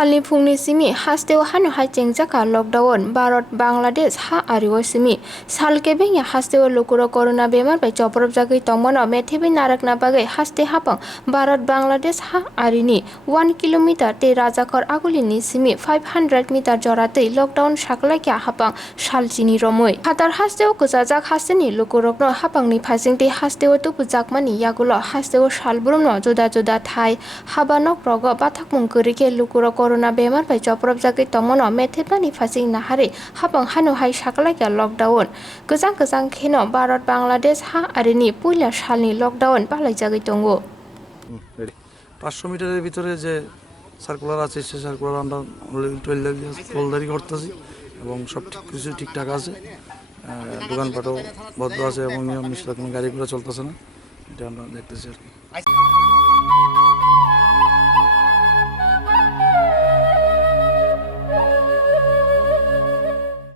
Salni phungni simi hasteo hanu hai chengjaka lockdown Bharat Bangladesh ha ariwo simi salke bengya hasteo lukuro corona bemar bai choprop jagai tongmono methibi narakna bagai haste hapang Bharat Bangladesh ha arini 1 kilometer te rajakor agulini simi 500 meter joratei lockdown saklaikya hapang salchini romoi hatar hasteo kujajak hasteni lukurokno hapangni phasingte hasteo tupujakmani yagulo hasteo salbrumno joda joda thai habanok progo bathakmung kurike lukuro corona bemar bai choprop jagai tongmono methibani phasing nahare hapang hanu hai saklaikya lockdown gojang kheno Bharat Bangladesh ha arini puila salni lockdown palai jagai tongo 500 মিটারের ভিতরে যে circular আছে সেই circular আমরা টোলদারি করতেছি এবং সব কিছু ঠিকঠাক আছে দোকানপাটও বন্ধ আছে এবং নিয়ম নিষ্ঠা কোনো গাড়ি ঘোড়া চলতেছে না এটা আমরা দেখতেছি আর কি।